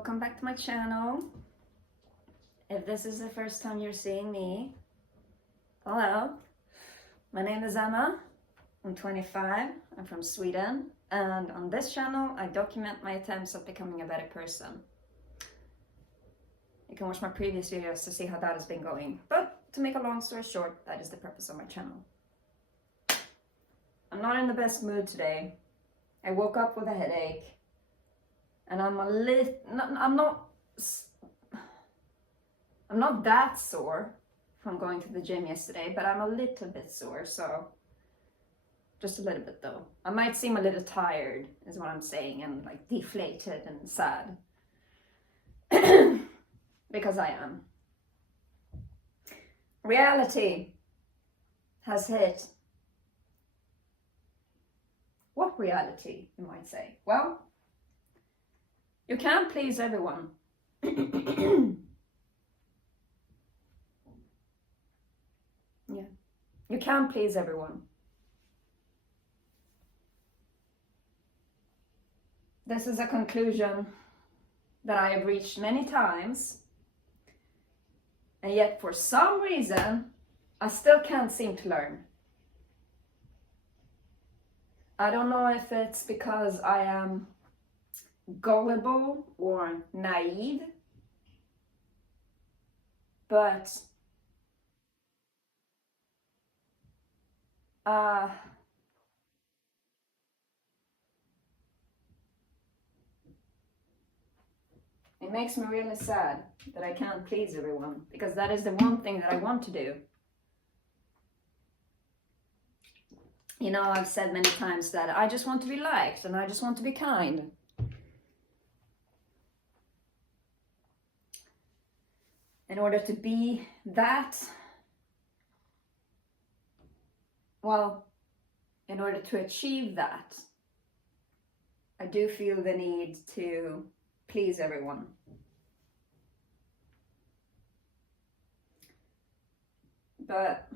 Welcome back to my channel. If this is the first time you're seeing me, hello. My name is Emma. I'm 25. I'm from Sweden. And on this channel, I document my attempts at becoming a better person. You can watch my previous videos to see how that has been going. But to make a long story short, that is the purpose of my channel. I'm not in the best mood today. I woke up with a headache. And I'm not that sore from going to the gym yesterday, but I'm a little bit sore, so just a little bit though. I might seem a little tired, is what I'm saying, and like deflated and sad. Because I am. Reality has hit. What reality, you might say? Well, you can't please everyone. Yeah, you can't please everyone. This is a conclusion that I have reached many times, and yet for some reason, I still can't seem to learn. I don't know if it's because I am gullible or naive, but it makes me really sad that I can't please everyone, because that is the one thing that I want to do. You know, I've said many times that I just want to be liked and I just want to be kind. In order to be that, well, in order to achieve that, I do feel the need to please everyone. But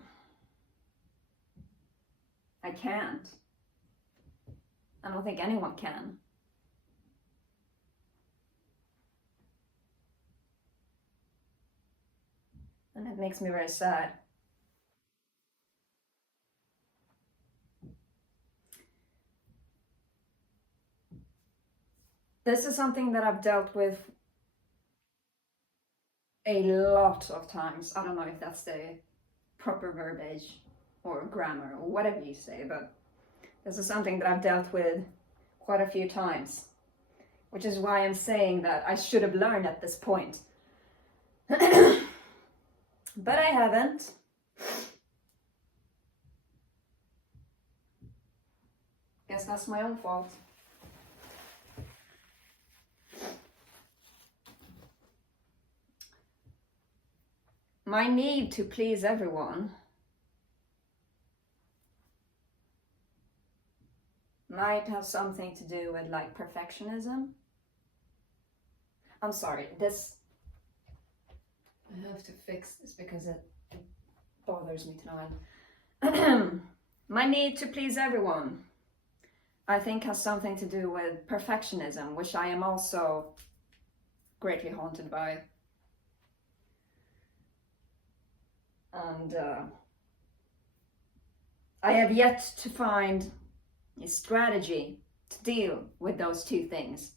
I can't. I don't think anyone can. And it makes me very sad. This is something that I've dealt with a lot of times. I don't know if that's the proper verbiage or grammar or whatever you say, but this is something that I've dealt with quite a few times, which is why I'm saying that I should have learned at this point. But I haven't. Guess that's my own fault. My need to please everyone might have something to do with like perfectionism. I'm sorry, I have to fix this because it bothers me to no end. My need to please everyone, I think, has something to do with perfectionism, which I am also greatly haunted by. And I have yet to find a strategy to deal with those two things.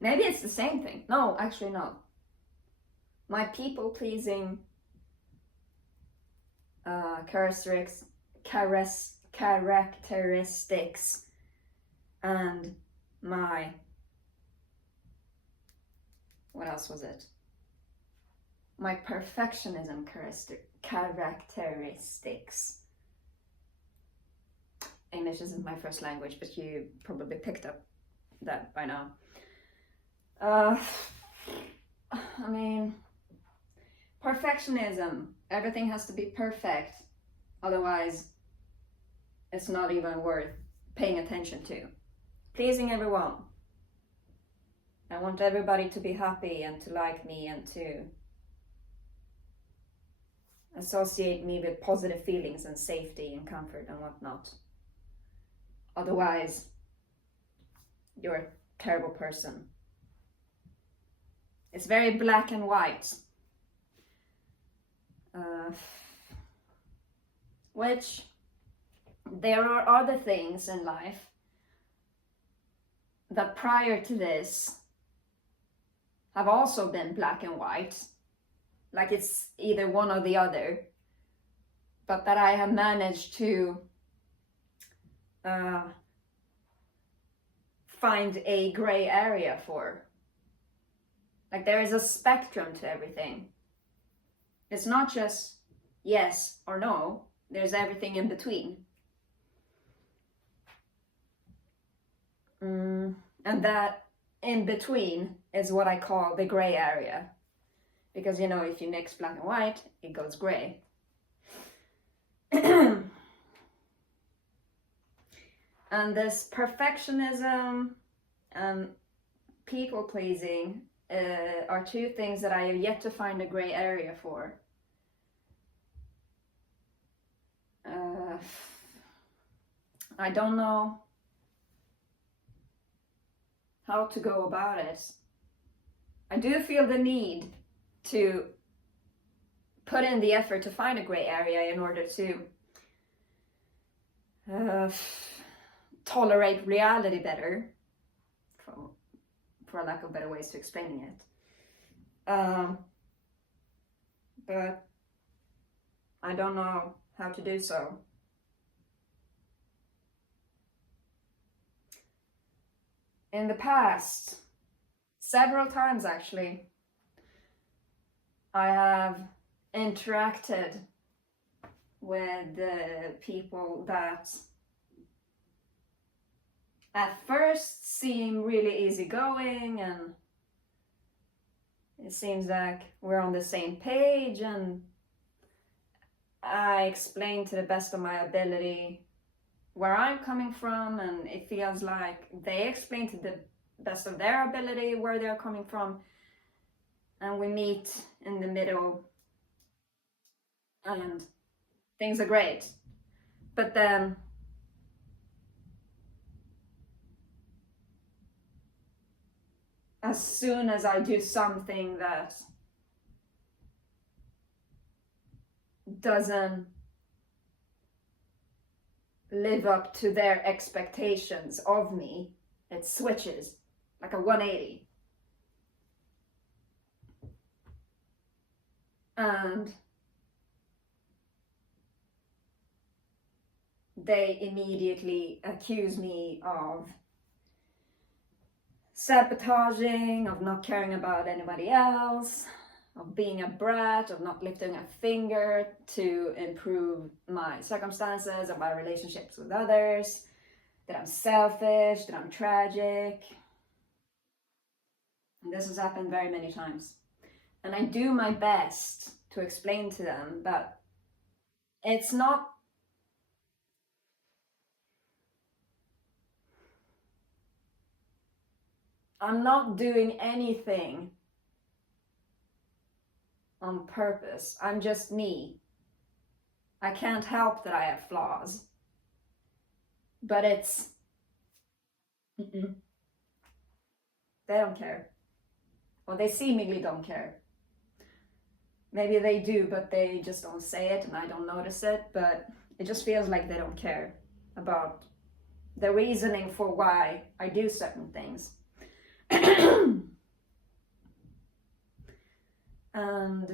Maybe it's the same thing. No, actually no. My people-pleasing characteristics and my, what else was it? My perfectionism characteristics. English isn't my first language, but you probably picked up that by now. I mean, perfectionism. Everything has to be perfect. Otherwise, it's not even worth paying attention to. Pleasing everyone. I want everybody to be happy and to like me and to associate me with positive feelings and safety and comfort and whatnot. Otherwise, you're a terrible person. It's very black and white. Which there are other things in life that prior to this have also been black and white, like it's either one or the other, but that I have managed to find a gray area for. Like there is a spectrum to everything. It's not just yes or no, there's everything in between. And that in between is what I call the gray area. Because, you know, if you mix black and white, it goes gray. And this perfectionism and people pleasing are two things that I have yet to find a gray area for. I don't know how to go about it. I do feel the need to put in the effort to find a gray area in order to tolerate reality better, for lack of better ways to explaining it. But I don't know how to do so. In the past, several times actually, I have interacted with people that at first seem really easygoing, and it seems like we're on the same page, and I explain to the best of my ability where I'm coming from, and it feels like they explain to the best of their ability where they're coming from, and we meet in the middle and things are great. But then as soon as I do something that doesn't live up to their expectations of me, it switches like a 180. And they immediately accuse me of sabotaging, of not caring about anybody else, of being a brat, of not lifting a finger to improve my circumstances or my relationships with others, that I'm selfish, that I'm tragic. And this has happened very many times. And I do my best to explain to them that it's not I'm not doing anything on purpose. I'm just me. I can't help that I have flaws. But it's... They don't care. Well, they seemingly don't care. Maybe they do, but they just don't say it and I don't notice it. But it just feels like they don't care about the reasoning for why I do certain things. And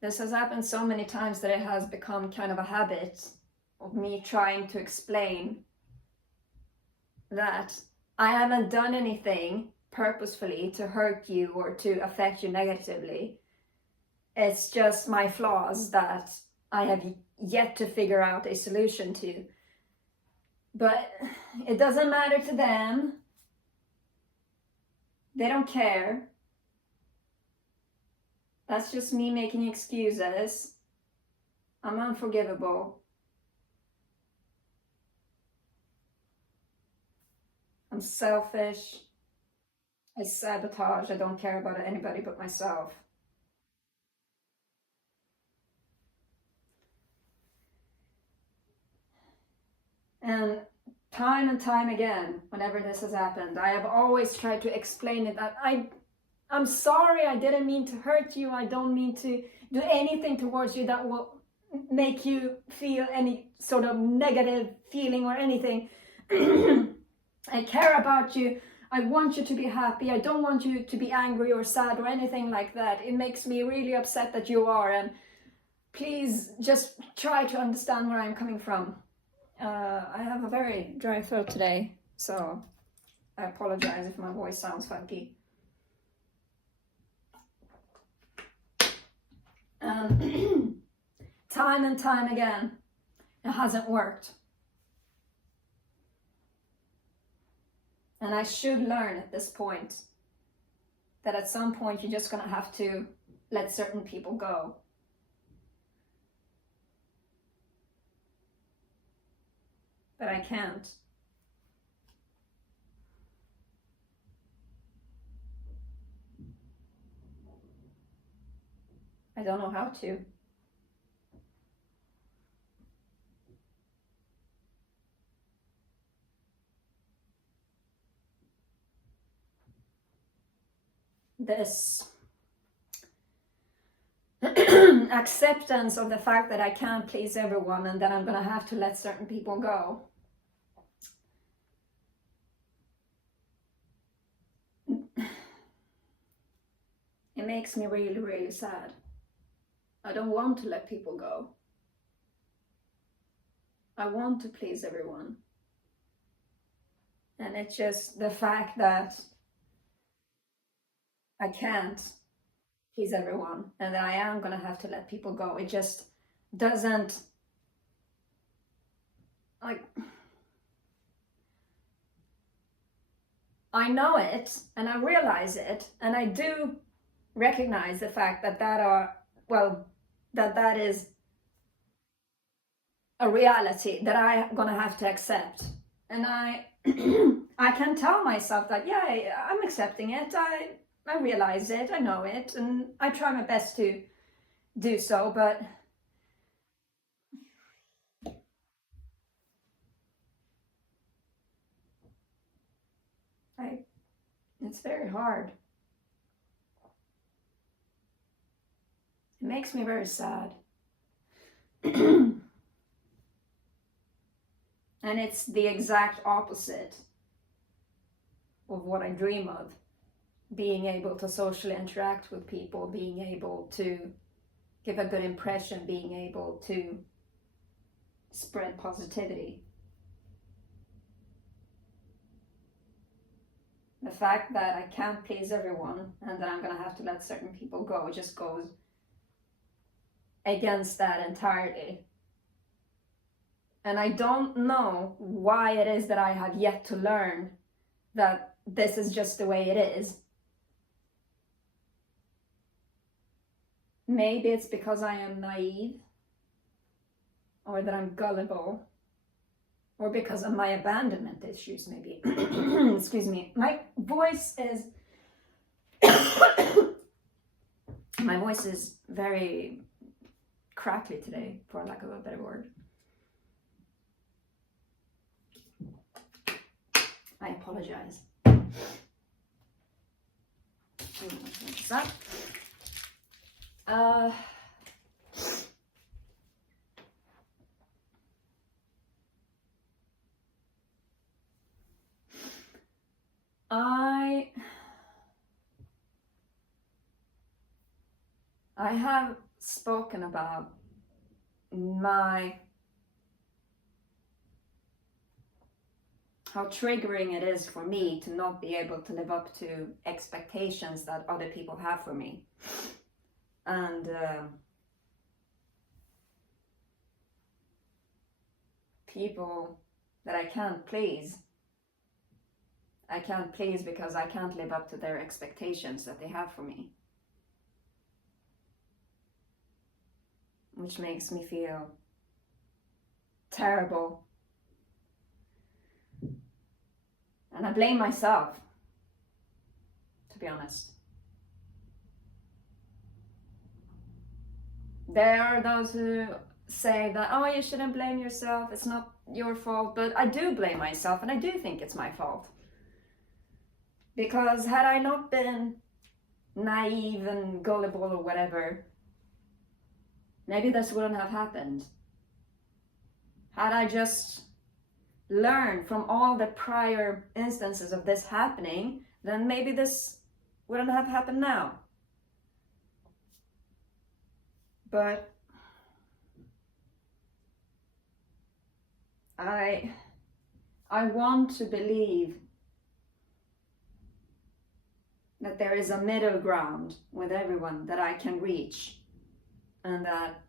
this has happened so many times that it has become kind of a habit of me trying to explain that I haven't done anything purposefully to hurt you or to affect you negatively. It's just my flaws that I have yet to figure out a solution to. But it doesn't matter to them. They don't care. That's just me making excuses. I'm unforgivable. I'm selfish. I sabotage. I don't care about anybody but myself. And time and time again, whenever this has happened, I have always tried to explain it that I'm sorry, I didn't mean to hurt you. I don't mean to do anything towards you that will make you feel any sort of negative feeling or anything. I care about you. I want you to be happy. I don't want you to be angry or sad or anything like that. It makes me really upset that you are, and please just try to understand where I'm coming from. I have a very dry throat today, so I apologize if my voice sounds funky. Time and time again, it hasn't worked. And I should learn at this point that at some point you're just gonna have to let certain people go. But I can't. I don't know how to. This acceptance of the fact that I can't please everyone and that I'm gonna have to let certain people go. It makes me really, really sad. I don't want to let people go. I want to please everyone. And it's just the fact that I can't please everyone and that I am gonna have to let people go. It just doesn't, like, I know it and I realize it, and I do recognize the fact that that is a reality that I'm gonna have to accept. And I I can tell myself that, yeah, I'm accepting it, I realize it, I know it, and I try my best to do so, but it's very hard. It makes me very sad. And it's the exact opposite of what I dream of. Being able to socially interact with people, being able to give a good impression, being able to spread positivity. The fact that I can't please everyone and that I'm gonna have to let certain people go just goes against that entirely. And I don't know why it is that I have yet to learn that this is just the way it is. Maybe it's because I am naive, or that I'm gullible, or because of my abandonment issues, maybe. Excuse me. My voice is very crackly today, for lack of a better word. I apologize. What's that? I have spoken about how triggering it is for me to not be able to live up to expectations that other people have for me. And people that I can't please because I can't live up to their expectations that they have for me. Which makes me feel terrible. And I blame myself, to be honest. There are those who say that, oh, you shouldn't blame yourself, it's not your fault, but I do blame myself and I do think it's my fault. Because had I not been naive and gullible or whatever, maybe this wouldn't have happened. Had I just learned from all the prior instances of this happening, then maybe this wouldn't have happened now. But I want to believe that there is a middle ground with everyone that I can reach, and that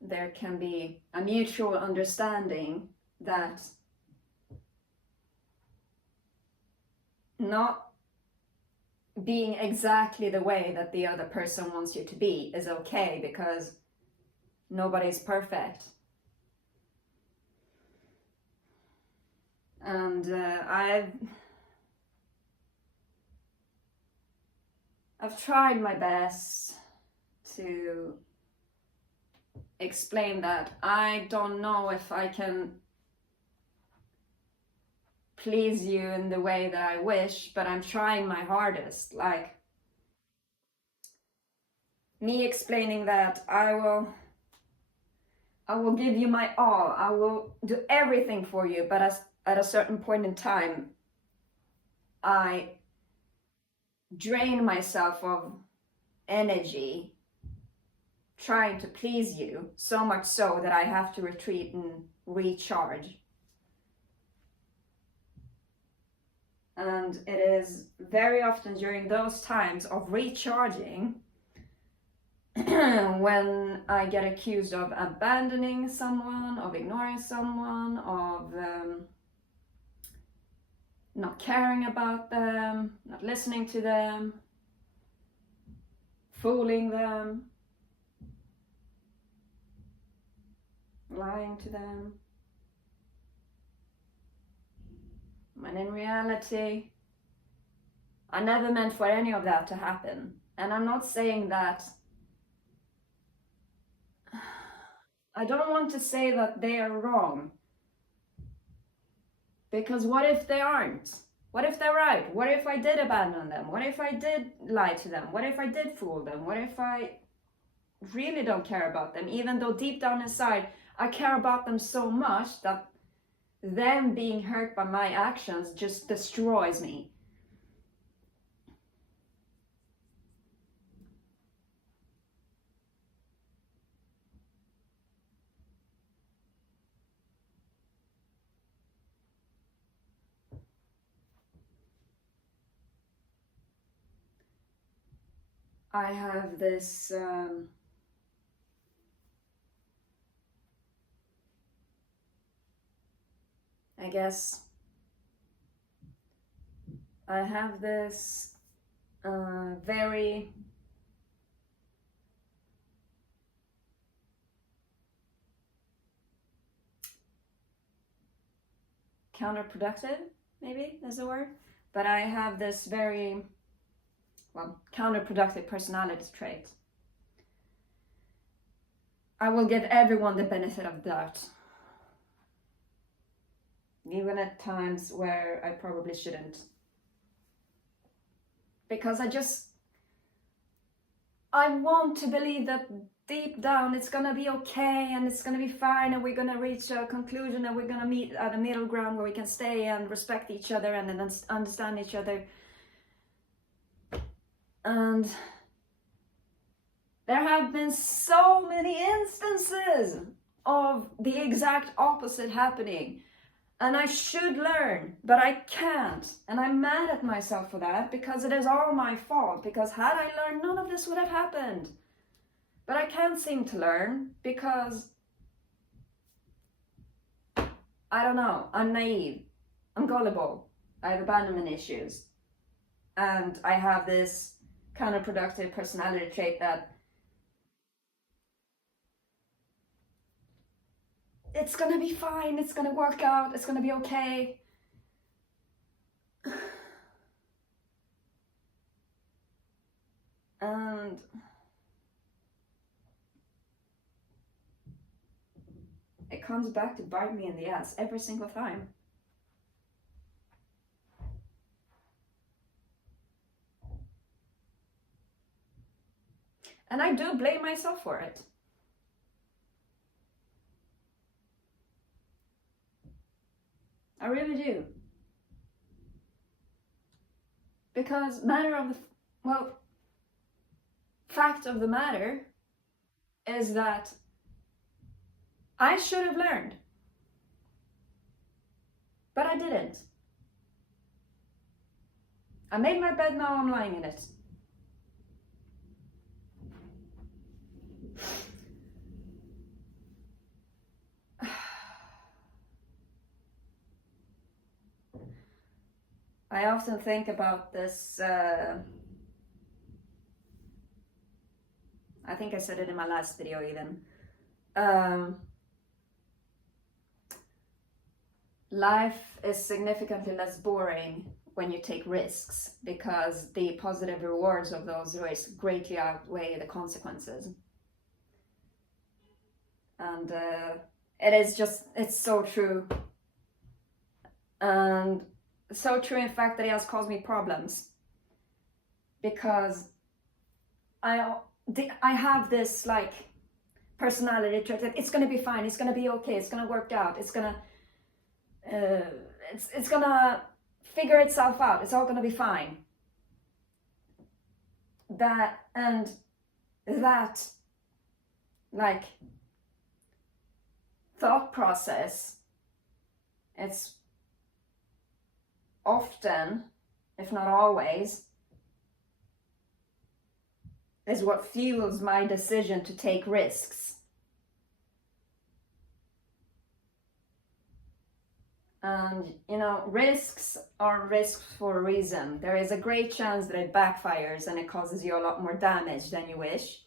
there can be a mutual understanding that not being exactly the way that the other person wants you to be is okay, because nobody's perfect. And I've tried my best to explain that I don't know if I can please you in the way that I wish, but I'm trying my hardest. Like me explaining that I will give you my all, I will do everything for you, but at a certain point in time, I drain myself of energy trying to please you, so much so that I have to retreat and recharge. And it is very often during those times of recharging when I get accused of abandoning someone, of ignoring someone, of not caring about them, not listening to them, fooling them, lying to them. When in reality, I never meant for any of that to happen. And I'm not saying that, I don't want to say that they are wrong. Because what if they aren't? What if they're right? What if I did abandon them? What if I did lie to them? What if I did fool them? What if I really don't care about them, even though deep down inside I care about them so much that them being hurt by my actions just destroys me. I have this I guess I have this very counterproductive, maybe is the word, but I have this very, counterproductive personality trait. I will give everyone the benefit of the doubt, even at times where I probably shouldn't. Because I want to believe that deep down it's gonna be okay and it's gonna be fine and we're gonna reach a conclusion and we're gonna meet at a middle ground where we can stay and respect each other and then understand each other. And there have been so many instances of the exact opposite happening. And I should learn, but I can't. And I'm mad at myself for that, because it is all my fault. Because had I learned, none of this would have happened. But I can't seem to learn because, I don't know, I'm naive, I'm gullible, I have abandonment issues. And I have this counterproductive personality trait that it's gonna be fine, it's gonna work out, it's gonna be okay. And it comes back to bite me in the ass every single time. And I do blame myself for it. I really do. Because fact of the matter is that I should have learned. But I didn't. I made my bed, now I'm lying in it. I often think about this, I think I said it in my last video even. Life is significantly less boring when you take risks, because the positive rewards of those risks greatly outweigh the consequences. And it's so true. And so true, in fact, that it has caused me problems. Because I have this like personality trait that it's gonna be fine, it's gonna be okay, it's gonna work out, it's gonna figure itself out, it's all gonna be fine. That like thought process, it's often, if not always, is what fuels my decision to take risks. And risks are risks for a reason. There is a great chance that it backfires and it causes you a lot more damage than you wish.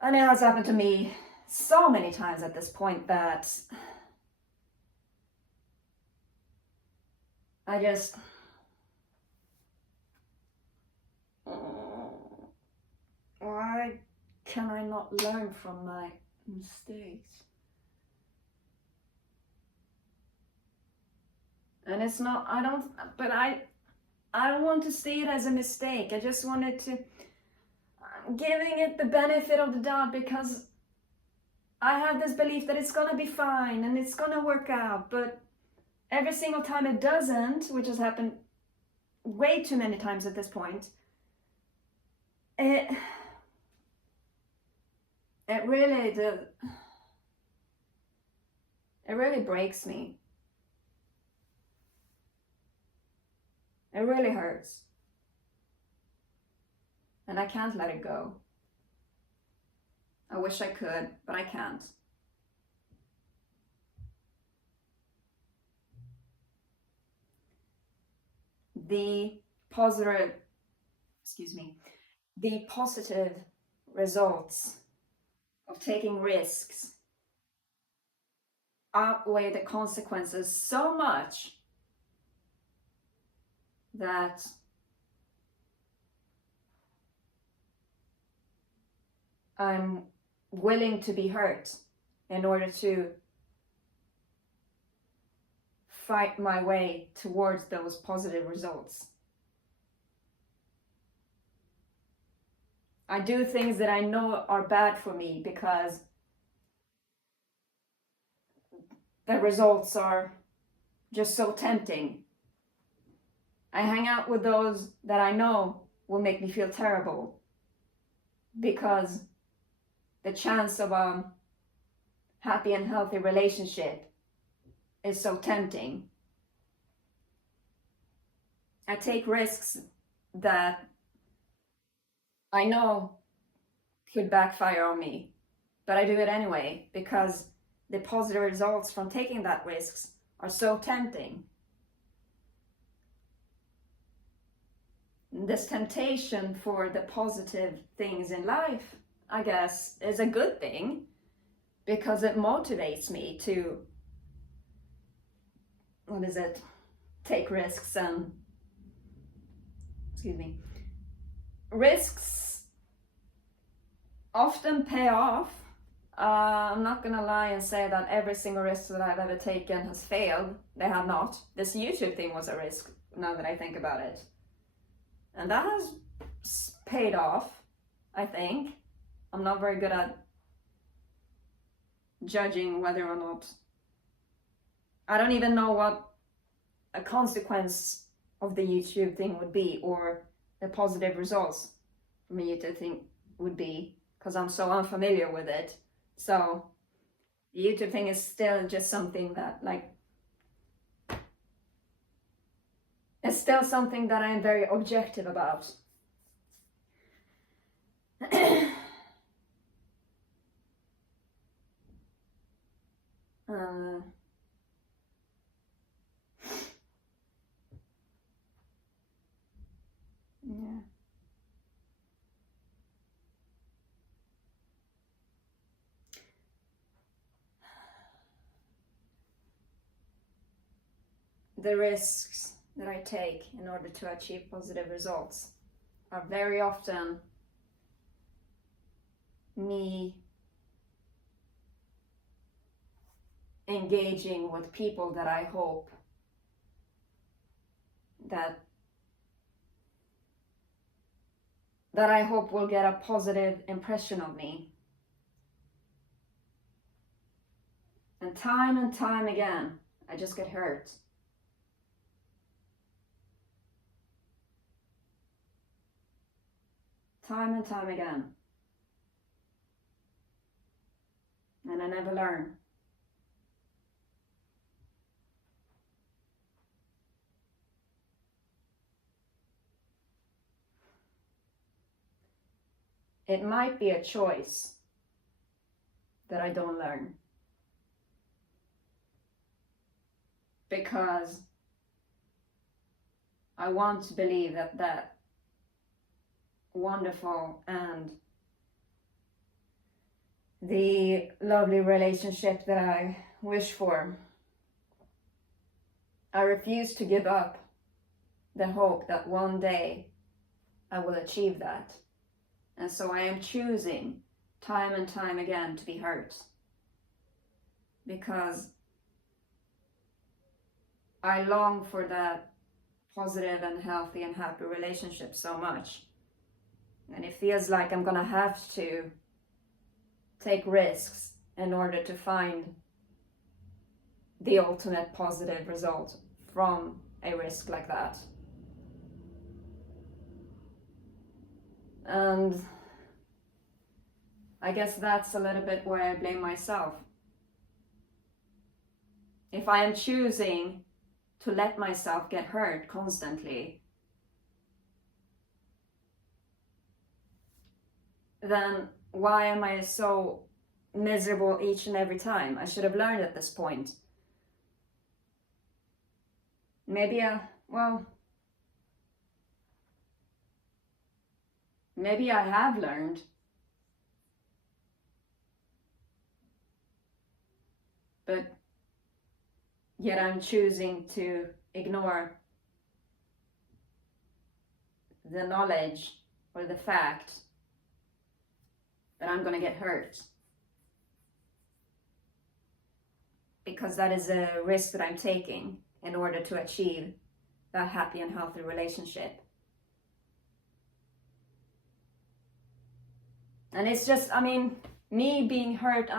And it has happened to me so many times at this point that I just why can I not learn from my mistakes? And it's not, I don't want to see it as a mistake. I just wanted to, I'm giving it the benefit of the doubt, because I have this belief that it's gonna be fine and it's gonna work out. But every single time it doesn't, which has happened way too many times at this point, it really breaks me. It really hurts. And I can't let it go. I wish I could, but I can't. The positive results of taking risks outweigh the consequences so much that I'm willing to be hurt in order to fight my way towards those positive results. I do things that I know are bad for me because the results are just so tempting. I hang out with those that I know will make me feel terrible, because the chance of a happy and healthy relationship is so tempting. I take risks that I know could backfire on me, but I do it anyway because the positive results from taking that risks are so tempting. This temptation for the positive things in life, I guess, is a good thing, because it motivates me to, take risks and, risks often pay off I'm not gonna lie and say that every single risk that I've ever taken has failed. They have not. This YouTube thing was a risk, now that I think about it. And that has paid off, I think. I'm not very good at judging whether or not... I don't even know what a consequence of the YouTube thing would be, or the positive results from a YouTube thing would be, because I'm so unfamiliar with it. So the YouTube thing is still just something that, like, it's still something that I'm very objective about. Yeah. The risks that I take in order to achieve positive results are very often me engaging with people that I hope will get a positive impression of me. And time again, I just get hurt. Time and time again. And I never learn. It might be a choice that I don't learn. Because I want to believe that wonderful and the lovely relationship that I wish for, I refuse to give up the hope that one day I will achieve that. And so I am choosing time and time again to be hurt, because I long for that positive and healthy and happy relationship so much. And it feels like I'm gonna have to take risks in order to find the ultimate positive result from a risk like that. And I guess that's a little bit where I blame myself. If I am choosing to let myself get hurt constantly, then why am I so miserable each and every time? I should have learned at this point. Maybe I have learned. But yet I'm choosing to ignore the knowledge or the fact that I'm gonna get hurt. Because that is a risk that I'm taking in order to achieve that happy and healthy relationship. And it's just, I mean, me being hurt,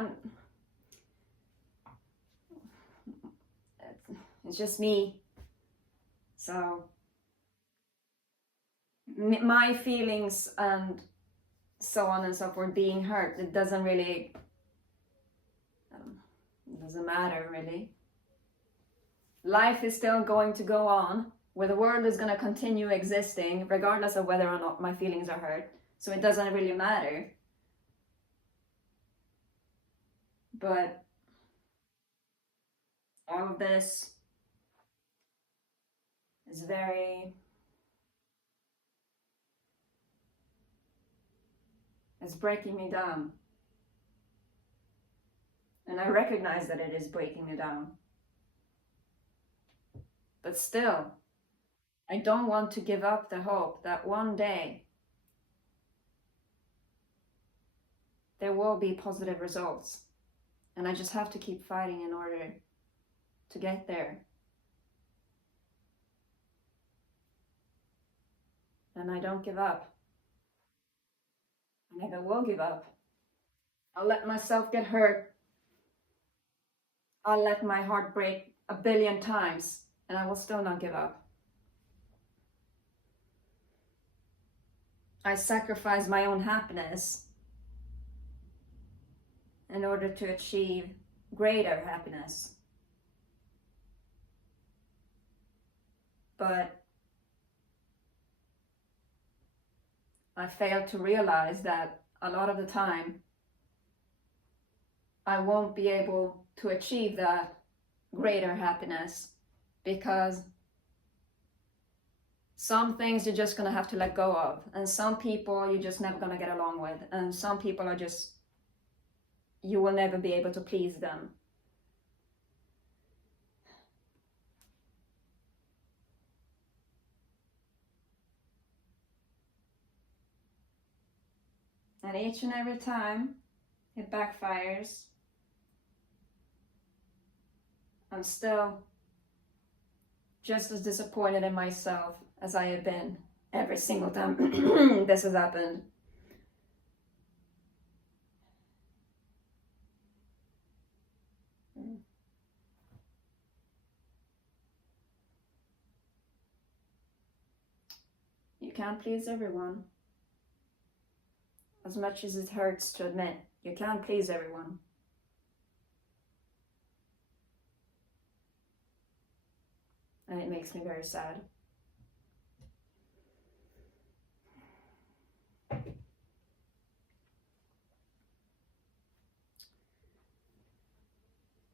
it's just me. So my feelings and so on and so forth being hurt, it doesn't really, it doesn't matter really. Life is still going to go on, where the world is going to continue existing regardless of whether or not my feelings are hurt. So it doesn't really matter. But all of this is it's breaking me down. And I recognize that it is breaking me down. But still, I don't want to give up the hope that one day there will be positive results. And I just have to keep fighting in order to get there. And I don't give up. I never will give up. I'll let myself get hurt. I'll let my heart break 1,000,000,000 times, and I will still not give up. I sacrifice my own happiness in order to achieve greater happiness. But I fail to realize that a lot of the time I won't be able to achieve that greater happiness, because some things you're just going to have to let go of, and some people you're just never going to get along with, and some people are just, you will never be able to please them. And each and every time it backfires, I'm still just as disappointed in myself as I have been every single time this has happened. You can't please everyone. As much as it hurts to admit, you can't please everyone. And it makes me very sad.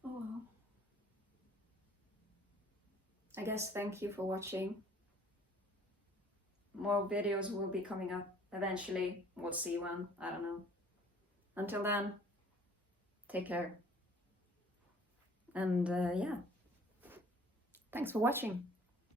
Oh well. I guess thank you for watching. More videos will be coming up eventually. We'll see when, I don't know. Until then, take care. And yeah, thanks for watching.